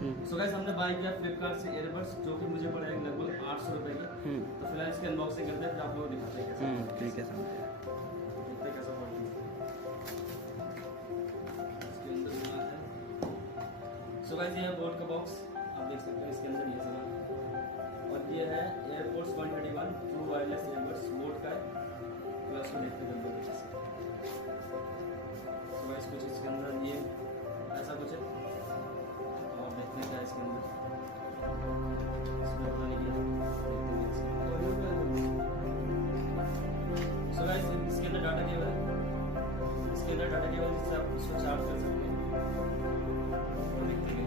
So guys हमने bye किया फ्लिपकार्ट से ईयरबड्स जो कि मुझे पड़ेगा लगभग 800 रुपये के। तो फिलहाल इसके अनबॉक्सिंग करते हैं, फिर आप लोगों को दिखाते हैं कैसा। ठीक है समझ गया। देखते हैं कैसा क्वालिटी इसके अंदर बना है। सो गाइस ये है बोर्ड का बॉक्स, आप देख सकते हैं इसके अंदर ये सब। और ये है airports 121 true wireless earbuds boat का है। प्लस में देखते हैं अंदर कैसे। सो गाइस कुछ इसके अंदर ये ऐसा कुछ है, और देखते हैं क्या इसके अंदर। इसमें पता नहीं क्या सो गाइस इसके अंदर डाटा केबल है। इसके अंदर डाटा केबल जिससे आप इसको चार्ज कर सकते हैं। तो देखते हैं